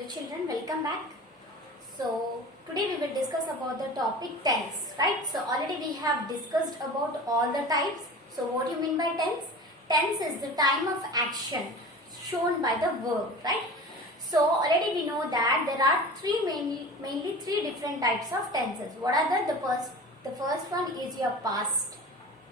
dear children, welcome back. So today we will discuss about the topic tense, right? So already we have discussed about all the types. So what do you mean by tense? Tense is the time of action shown by the verb, right? So already we know that there are mainly three different types of tenses. What are the first one is your past,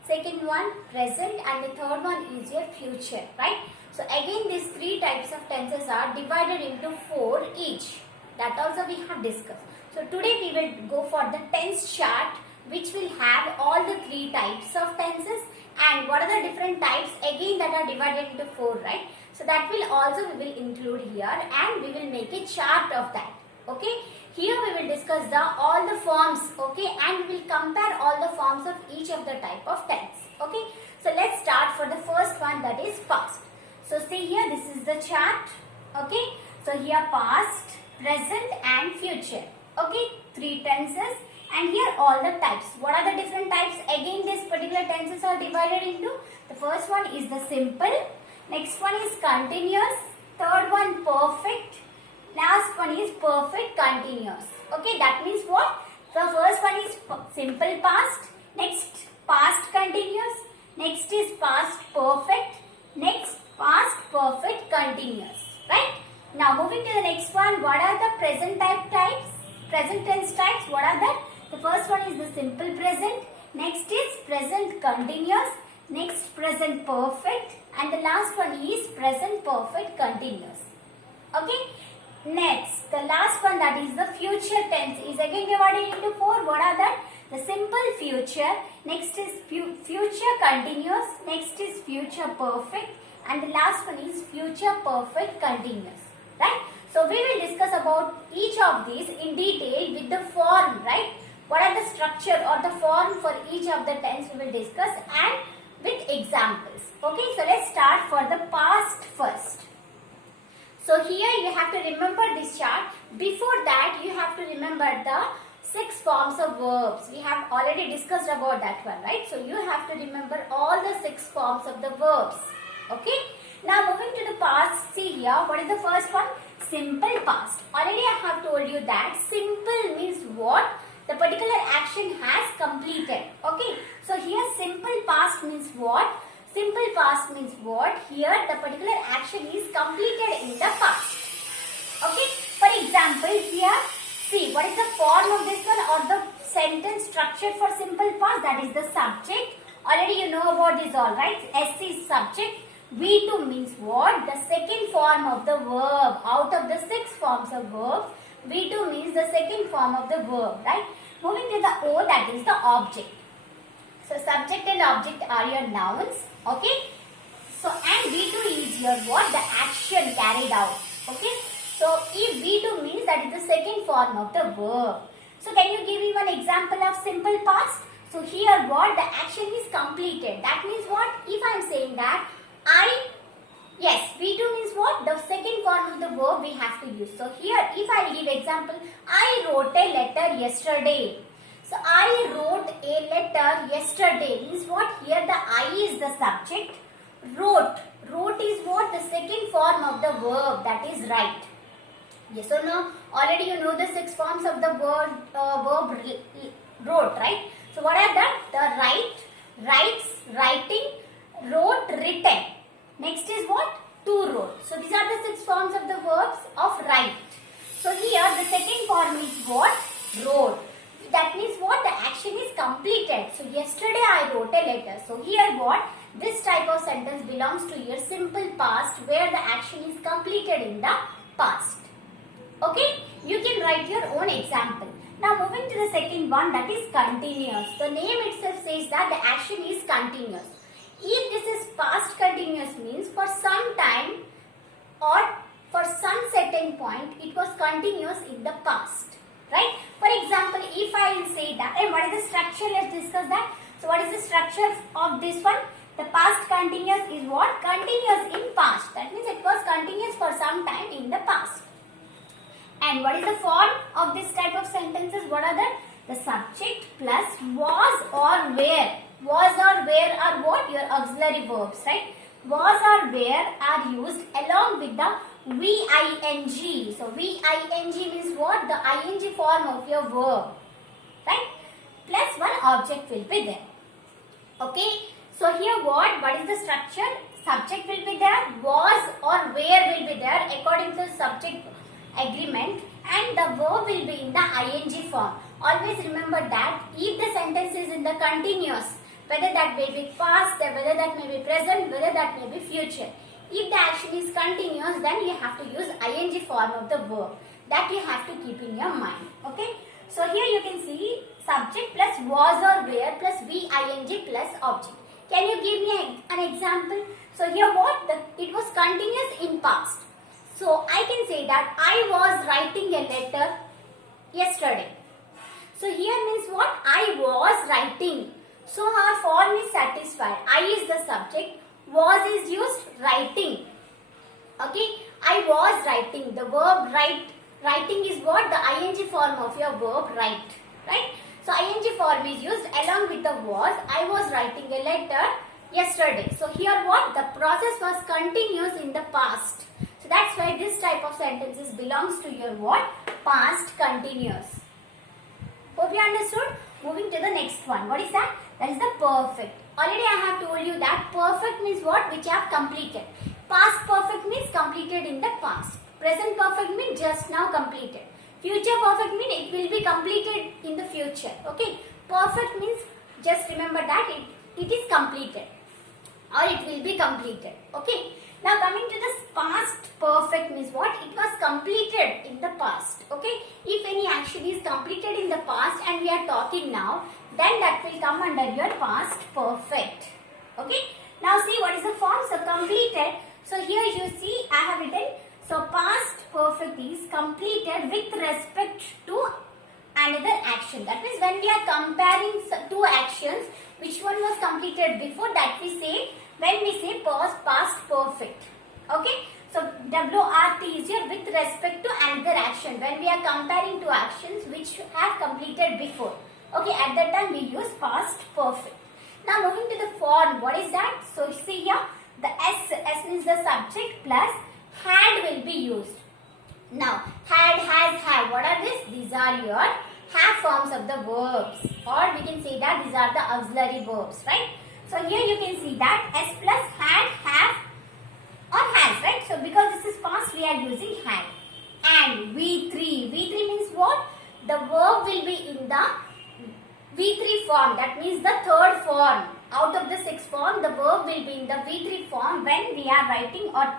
second one present, and the third one is your future, right? So again these three types of tenses are divided into four each. That also we have discussed. So today we will go for the tense chart, which will have all the three types of tenses and what are the different types again that are divided into four, right? So that will also we will include here and we will make a chart of that. Okay, here we will discuss all the forms, okay, and we will compare all the forms of each of the type of tense. Okay, so let's start for the first one, that is past. So see here, this is the chart. Okay, so here past, present and future. Okay, three tenses, and here all the types. What are the different types? Again these particular tenses are divided into, the first one is the simple, next one is continuous, third one perfect, last one is perfect continuous. Okay, that means what? The first one is simple past, next past continuous, next is past perfect, next past perfect continuous, right? Now moving to the next one, what are the present types? Present tense types, what are that? The first one is the simple present, next is present continuous, next present perfect, and the last one is present perfect continuous. Okay? Next, the last one, that is the future tense, is again divided into four. What are that? The simple future, next is future continuous, next is future perfect, and the last one is future perfect continuous, right? So we will discuss about each of these in detail with the form, right? What are the structure or the form for each of the tense we will discuss and with examples. Okay, so let's start for the past first. So here you have to remember this chart. Before that you have to remember the 6 forms of verbs. We have already discussed about that one, right? So you have to remember all the 6 forms of the verbs. Okay. Now moving to the past, see here, what is the first one? Simple past. Already I have told you that simple means what? The particular action has completed. Okay. So here simple past means what? Simple past means what? Here the particular action is completed in the past. Okay. For example, here see what is the form of this one or the sentence structure for simple past? That is the subject. Already you know about this, all right? S is subject. V2 means what? The second form of the verb. Out of the 6 forms of verbs, V2 means the second form of the verb, right? Moving to the O, that is the object. So subject and object are your nouns, okay? So and V2 is your what? The action carried out, okay? So if V2 means that is the second form of the verb. So can you give me one example of simple past? So here what? The action is completed. That means what? If I am saying that yes, V2 means what? The second form of the verb we have to use. So here if I give example, I wrote a letter yesterday. So I wrote a letter yesterday means what? Here the I is the subject. Wrote is what? The second form of the verb, that is write. Yes or no? Already you know the 6 forms of the verb wrote, right? So what are that? The write, writes, writing, wrote, written. Next is what? To wrote. So these are the 6 forms of the verbs of write. So here the second form is what? Wrote. That means what? The action is completed. So yesterday I wrote a letter. So here what? This type of sentence belongs to your simple past where the action is completed in the past. Okay? You can write your own example. Now moving to the second one, that is continuous. The name itself says that the action is continuous. If this is past continuous means for some time or for some certain point it was continuous in the past, right? For example, if I will say that, and what is the structure? Let's discuss that. So what is the structure of this one? The past continuous is what? Continuous in past. That means it was continuous for some time in the past. And what is the form of this type of sentences? What are the subject plus was or were. Was or were are what? Your auxiliary verbs, right? Was or were are used along with the V-I-N-G. So V-I-N-G means what? The ing form of your verb. Right? Plus one object will be there. Okay. So here what is the structure? Subject will be there, was or where will be there according to subject agreement, and the verb will be in the ing form. Always remember that if the sentence is in the continuous, whether that may be past, whether that may be present, whether that may be future. If the action is continuous, then you have to use ing form of the verb. That you have to keep in your mind. Okay. So here you can see subject plus was or where plus ving plus object. Can you give me an example? So here what? It was continuous in past. So I can say that I was writing a letter yesterday. So here means what? I was writing. So our form is satisfied. I is the subject. Was is used, writing. Okay. I was writing. The verb writing is what? The ing form of your verb write. Right? So ing form is used along with the was. I was writing a letter yesterday. So here what? The process was continuous in the past. So that's why this type of sentences belongs to your what? Past continuous. Hope you understood. Moving to the next one. What is that? That is the perfect. Already I have told you that perfect means what? Which have completed. Past perfect means completed in the past. Present perfect means just now completed. Future perfect means it will be completed in the future. Okay. Perfect means just remember that it is completed or it will be completed. Okay. Now coming to this past perfect means what? It was completed in the past. Okay. If any action is completed in the past and we are talking now, then that will come under your past perfect. Okay. Now see what is the form? So completed. So here you see I have written. So past perfect is completed with respect to another action. That means when we are comparing two actions, which one was completed before, that we say when we say past perfect. Okay. So WRT is here with respect to another action. When we are comparing two actions which have completed before. Okay. At that time we use past perfect. Now moving to the form. What is that? So see here the S means the subject plus had will be used. Now, had, has, have. What are these? These are your have forms of the verbs. Or we can say that these are the auxiliary verbs, right? So, here you can see that S plus had, have or has, right? So, because this is past, we are using had. And V3. V3 means what? The verb will be in the V3 form. That means the third form. Out of the sixth form, the verb will be in the V3 form when we are writing or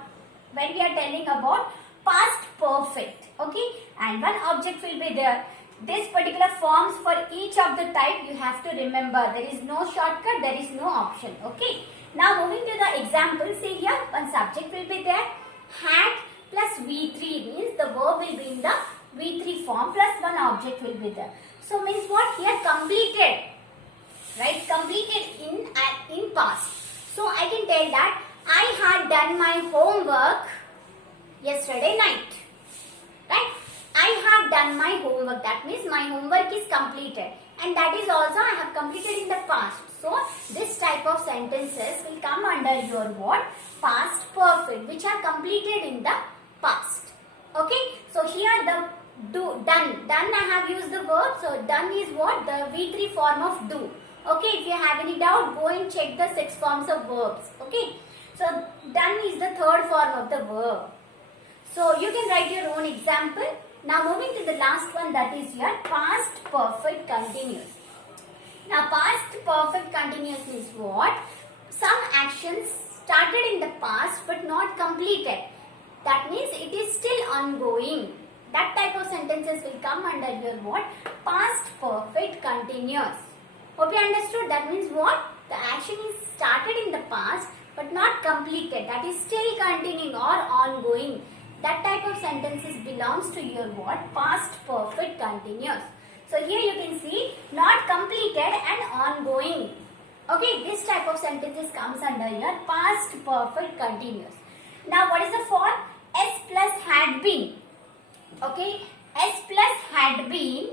when we are telling about past perfect. Okay. And one object will be there. This particular forms for each of the type you have to remember. There is no shortcut. There is no option. Okay. Now moving to the example. See here. One subject will be there. Had plus V3 means the verb will be in the V3 form plus one object will be there. So means what? Here completed. Right? Completed in past. So I can tell that I had done my homework yesterday night. Right? I have done my homework. That means my homework is completed. And that is also I have completed in the past. So this type of sentences will come under your what? Past perfect, which are completed in the past. Okay? So here the do, done. Done I have used the verb. So done is what? The V3 form of do. Okay? If you have any doubt, go and check the 6 forms of verbs. Okay? So, done is the third form of the verb. So, you can write your own example. Now, moving to the last one, that is your past perfect continuous. Now, past perfect continuous means what? Some actions started in the past but not completed. That means it is still ongoing. That type of sentences will come under your what? Past perfect continuous. Hope you understood. That means what? The action is started in the past but not completed. That is still continuing or ongoing. That type of sentences belongs to your what? Past perfect continuous. So here you can see not completed and ongoing. Okay, this type of sentences comes under your past perfect continuous. Now what is the form? S plus had been. Okay, S plus had been.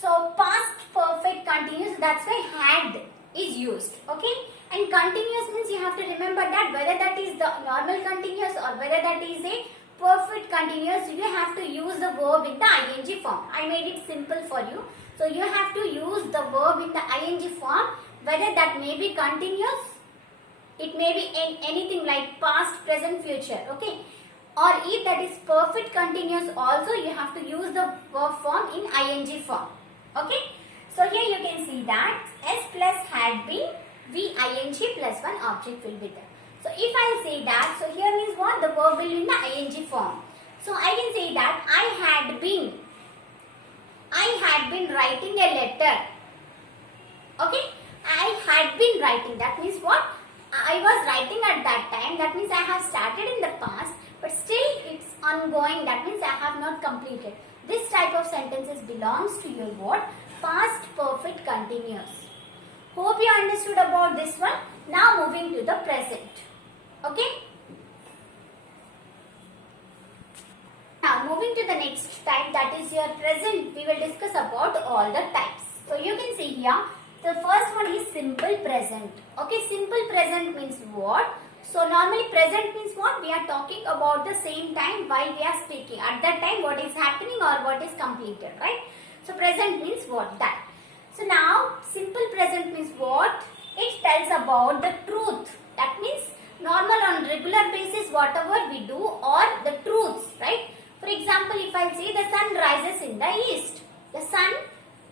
So past perfect continuous, that's why had is used. Okay, and continuous means you have to remember that whether that is the normal continuous or whether that is a perfect continuous, you have to use the verb in the ing form. I made it simple for you. So you have to use the verb in the ing form, whether that may be continuous, it may be anything like past, present, future, okay? Or if that is perfect continuous also, you have to use the verb form in ing form, okay? So here you can see that S plus had been, V ing plus one object will be there. So if I say that, so here means what? The verb will be in the ing form. So I can say that I had been writing a letter. Okay? I had been writing. That means what? I was writing at that time. That means I have started in the past, but still it's ongoing. That means I have not completed. This type of sentences belongs to your what? Past perfect continuous. Hope you understood about this one. Now moving to the present. Okay? Now moving to the next type, that is your present. We will discuss about all the types. So you can see here, the first one is simple present. Okay, simple present means what? So normally present means what? We are talking about the same time while we are speaking. At that time what is happening or what is completed, right? So present means what? That. So now simple present means what? It tells about the truth. That means normal on regular basis whatever we do or the truths, right? For example, if I say the sun rises in the east, the sun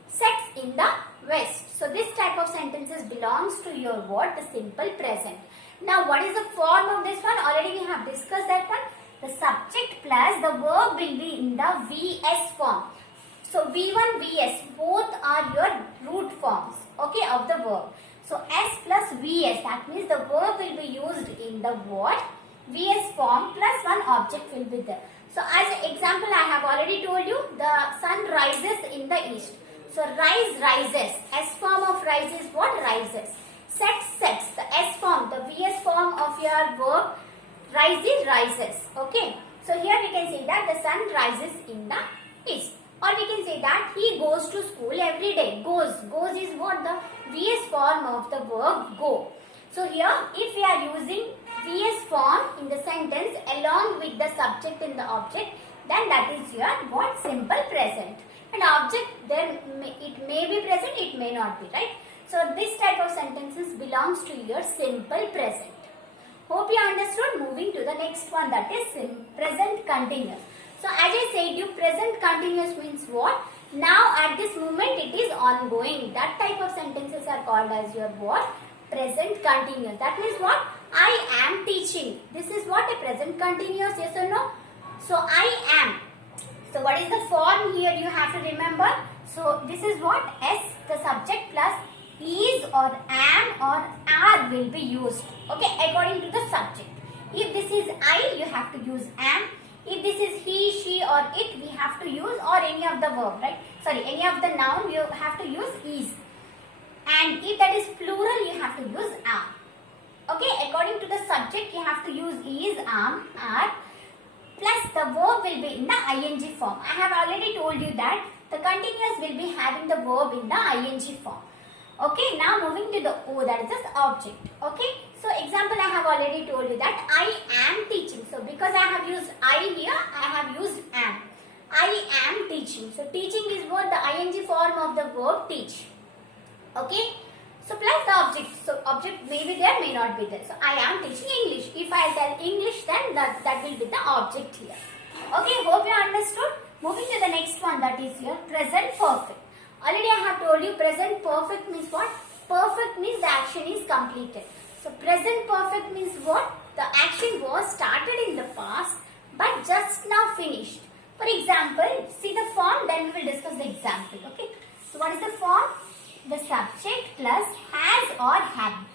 sets in the west. So this type of sentences belongs to your what? The simple present. Now what is the form of this one? Already we have discussed that one. The subject plus the verb will be in the VS form. So V1, VS both are your root forms, okay, of the verb. So S plus VS, that means the verb will be used in the what? VS form plus one object will be there. So as an example, I have already told you the sun rises in the east. So rise, rises. S form of rise is what? Rises. Set, sets. The S form, the VS form of your verb rises, rises. Okay. So here we can say that the sun rises in the east. Or we can say that he goes to school every day. Goes. Goes is what? The VS form of the verb go. So here if we are using VS form in the sentence along with the subject and the object, then that is your what? Simple present. And object, then it may be present, it may not be, right? So this type of sentences belongs to your simple present. Hope you understood. Moving to the next one, that is present continuous. So as I said you, present continuous means what? Now at this moment it is ongoing. That type of sentences are called as your what? Present continuous. That means what? I am teaching. This is what? A present continuous, yes or no? So I am. So what is the form here you have to remember? So this is what? S, the subject plus is or am or are will be used. Okay, according to the subject. If this is I, you have to use am. If this is he, she or it, we have to use or any of the verb, right? Sorry, any of the noun you have to use is. And if that is plural, you have to use am. Okay, according to the subject, you have to use is, am, are. Plus the verb will be in the ing form. I have already told you that the continuous will be having the verb in the ing form. Okay, now moving to the O, that is the object. Okay, so example I have already told you that I am teaching. So because I have used I here, I have used am. I am teaching. So teaching is what? The ing form of the verb teach. Okay, so plus the object. So object may be there, may not be there. So I am teaching English. If I tell English, then that will be the object here. Okay, hope you understood. Moving to the next one, that is your present perfect. Already I have told you present perfect means what? Perfect means the action is completed. So present perfect means what? The action was started in the past but just now finished. For example, see the form, then we will discuss the example. Okay. So what is the form? The subject plus has or have.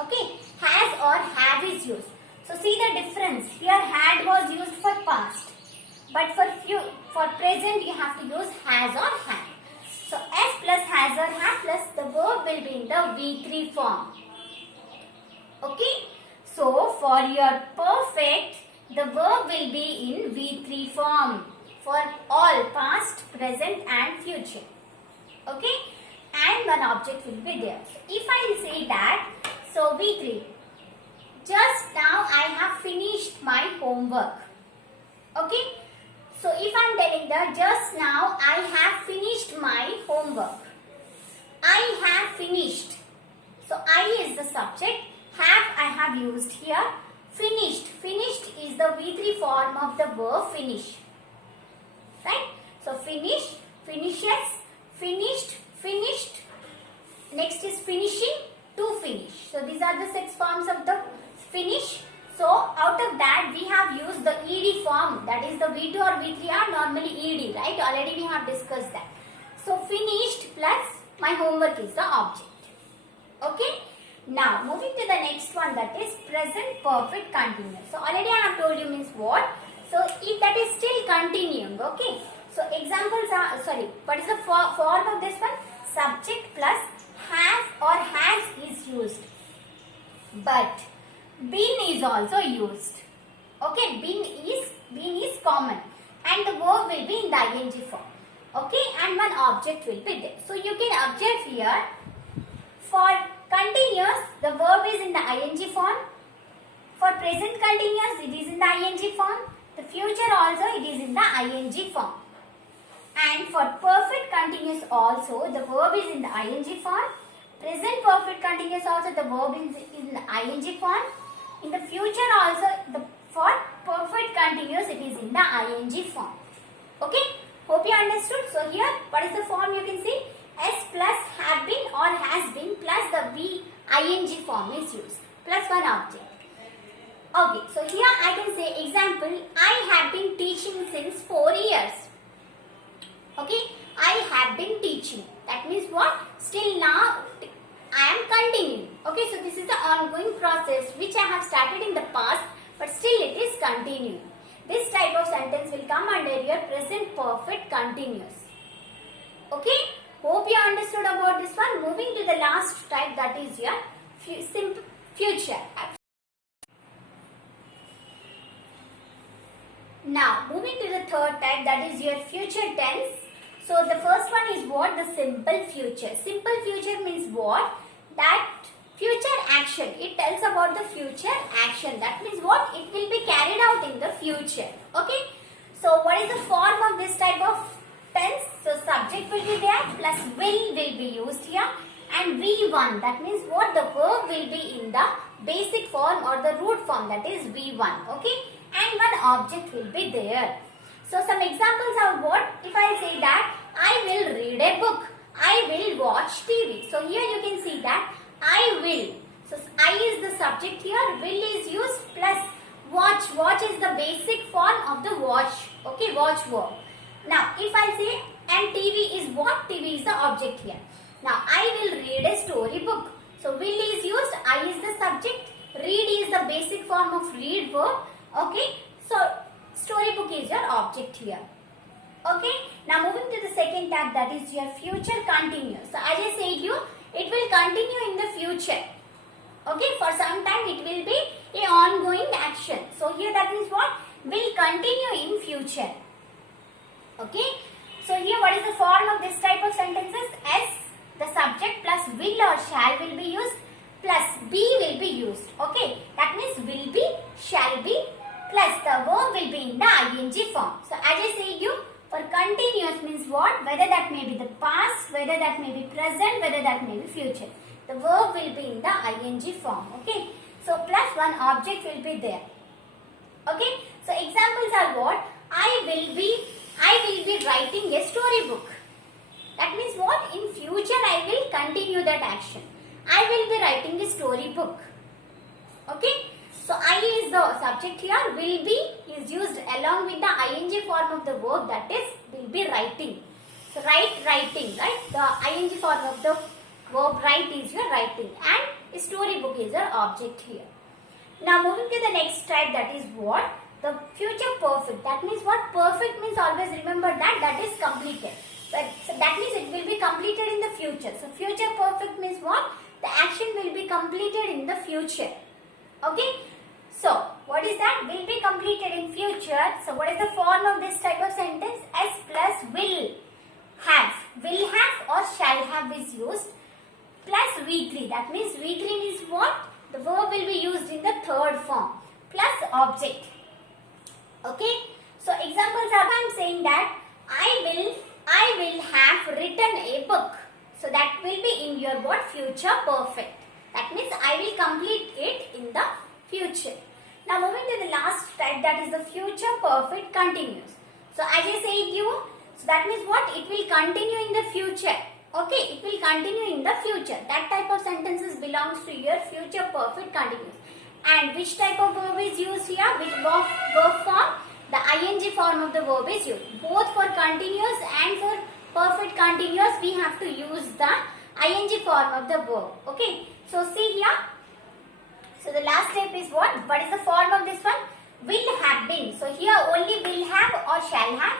Okay. Has or have is used. So see the difference. Here had was used for past. But for present you have to use has or have. So S plus has or have plus the verb will be in the V3 form. Okay. So for your perfect, the verb will be in V3 form for all past, present and future. Okay. And one object will be there. So if I say that, so V3, just now I have finished my homework. Okay. So if I am telling that just now I have finished my homework. I have finished. So I is the subject. Have I have used here. Finished. Finished is the V3 form of the verb finish. Right? So finish, finishes, finished, finished. Next is finishing, to finish. So these are the 6 forms of the finish. So out of that we have used the ed form, that is the V2 or V3 are normally ed, right? Already we have discussed that. So finished plus my homework is the object. Okay. Now moving to the next one, that is present perfect continuous. So already I have told you means what? So if that is still continuing, okay. So examples are, what is the form of this one? Subject plus have or has is used. But been is also used. Okay, been is common and the verb will be in the ing form. Okay, and one object will be there. So you can observe here, for continuous the verb is in the ing form. For present continuous it is in the ing form. The future also it is in the ing form. And for perfect continuous also the verb is in the ing form. Present perfect continuous also the verb is in the ing form. In the future also for perfect continuous it is in the ing form. Okay, hope you understood. So here what is the form you can see? S plus have been or has been plus the ing form is used plus one object. Okay, so here I can say example, I have been teaching since 4 years. Okay, I have been teaching. That means what? Still now I am continuing. Okay, so this is the ongoing process which I have started in the past, but still it is continuing. This type of sentence will come under your present perfect continuous. Okay, hope you understood about this one. Moving to the last type, that is your future. Now moving to the third type, that is your future tense. So the first one is what? The simple future. Simple future means what? That future action. It tells about the future action. That means what? It will be carried out in the future. Okay. So what is the form of this type of tense? So subject will be there plus will be used here. And V1, that means what? The verb will be in the basic form or the root form, that is V1. Okay. And one object will be there. So some examples are what? If I say that I will read a book, I will watch TV. So here you can see that I will. So I is the subject here, will is used plus watch. Watch is the basic form of the watch. Okay, watch verb. Now if I say and TV is what? TV is the object here. Now I will read a story book. So will is used, I is the subject, read is the basic form of read verb. Okay, so storybook is your object here. Okay, now moving to the second type, that is your future continuous. So as I said you, it will continue in the future. Okay, for some time it will be a ongoing action. So here that means what? Will continue in future. Okay, so here what is the form of this type of sentences? S, the subject plus will or shall will be used plus be will be used. Okay, that means will be, shall be plus the verb will be in the ing form. So as I said you, for continuous means what? Whether that may be the past, whether that may be present, whether that may be future. The verb will be in the ing form. Okay. So plus one object will be there. Okay. So examples are what? I will be writing a storybook. That means what? In future I will continue that action. I will be writing a storybook. Okay. So I is the subject here, will be is used along with the ing form of the verb, that is will be writing. So writing, right? The ing form of the verb write is your writing and storybook is your object here. Now moving to the next type, that is what? The future perfect. That means what? Perfect means always remember that is completed. So that means it will be completed in the future. So future perfect means what? The action will be completed in the future. Okay. So what is that? Will be completed in future. So what is the form of this type of sentence? S plus will have. Will have or shall have is used plus V3. That means V3 is what? The verb will be used in the third form plus object. Okay. So saying that I will have written a book. So that will be in your what? Future perfect. That means I will complete it in the future. Now moving to the last type, that is the future perfect continuous. So as I said you, so that means what? It will continue in the future. Okay, it will continue in the future. That type of sentences belongs to your future perfect continuous. And which type of verb is used here? Which verb form? The ing form of the verb is used. Both for continuous and for perfect continuous, we have to use the ing form of the verb. Okay, so see here. So the last step is what? What is the form of this one? Will have been. So here only will have or shall have.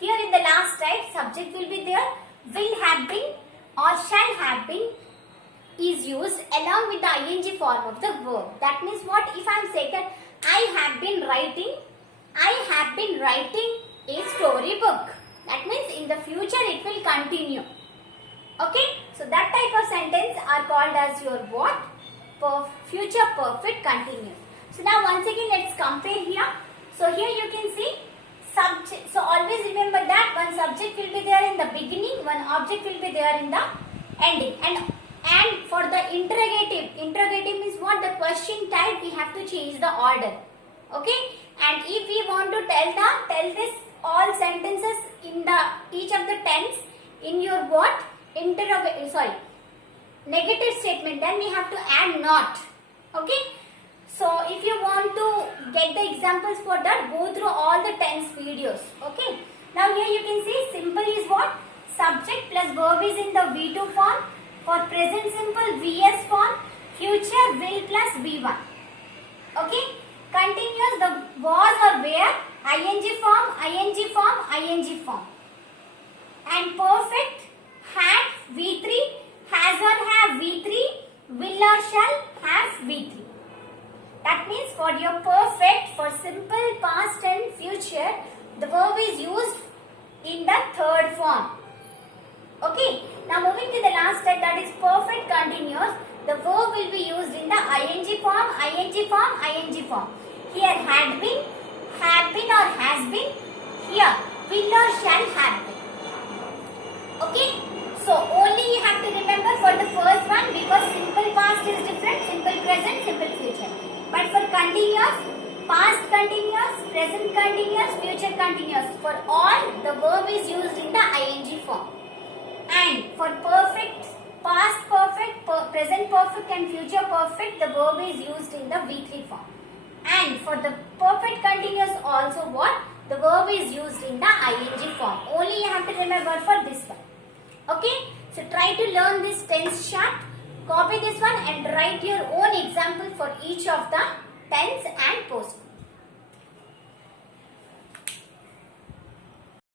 Here in the last type, subject will be there. Will have been or shall have been is used along with the ing form of the verb. That means what? If I am saying that I have been writing a storybook. That means in the future it will continue. Okay, so that type of sentence are called as your what? Future perfect continuous. So now once again let's compare here. So here you can see subject. So always remember that one subject will be there in the beginning, one object will be there in the ending. And for the interrogative means what? The question type we have to change the order. Okay, and if we want to tell this all sentences in the each of the tense in your what? Negative statement, then we have to add not. Okay, so if you want to get the examples for that, go through all the tense videos. Okay, now here you can see simple is what? Subject plus verb is in the V2 form. For present simple, VS form. Future, will plus V1. Okay, continuous, the was or were, ing form. And perfect, had, V3, has or have, V3, will or shall have, V3. That means for your perfect, for simple, past and future, the verb is used in the third form. Okay, now moving to the last step, that is perfect continuous. The verb will be used in the ing form. Here had been, have been or has been. Here will or shall have been. Okay, so only you have to remember for the first one, because simple past is different, simple present, simple future. But for continuous, past continuous, present continuous, future continuous, for all the verb is used in the ing form. And for perfect, past perfect, present perfect and future perfect, the verb is used in the V3 form. And for the perfect continuous also what? The verb is used in the ing form. Only you have to remember for this one. Okay, so try to learn this tense chart, copy this one and write your own example for each of the tense and post.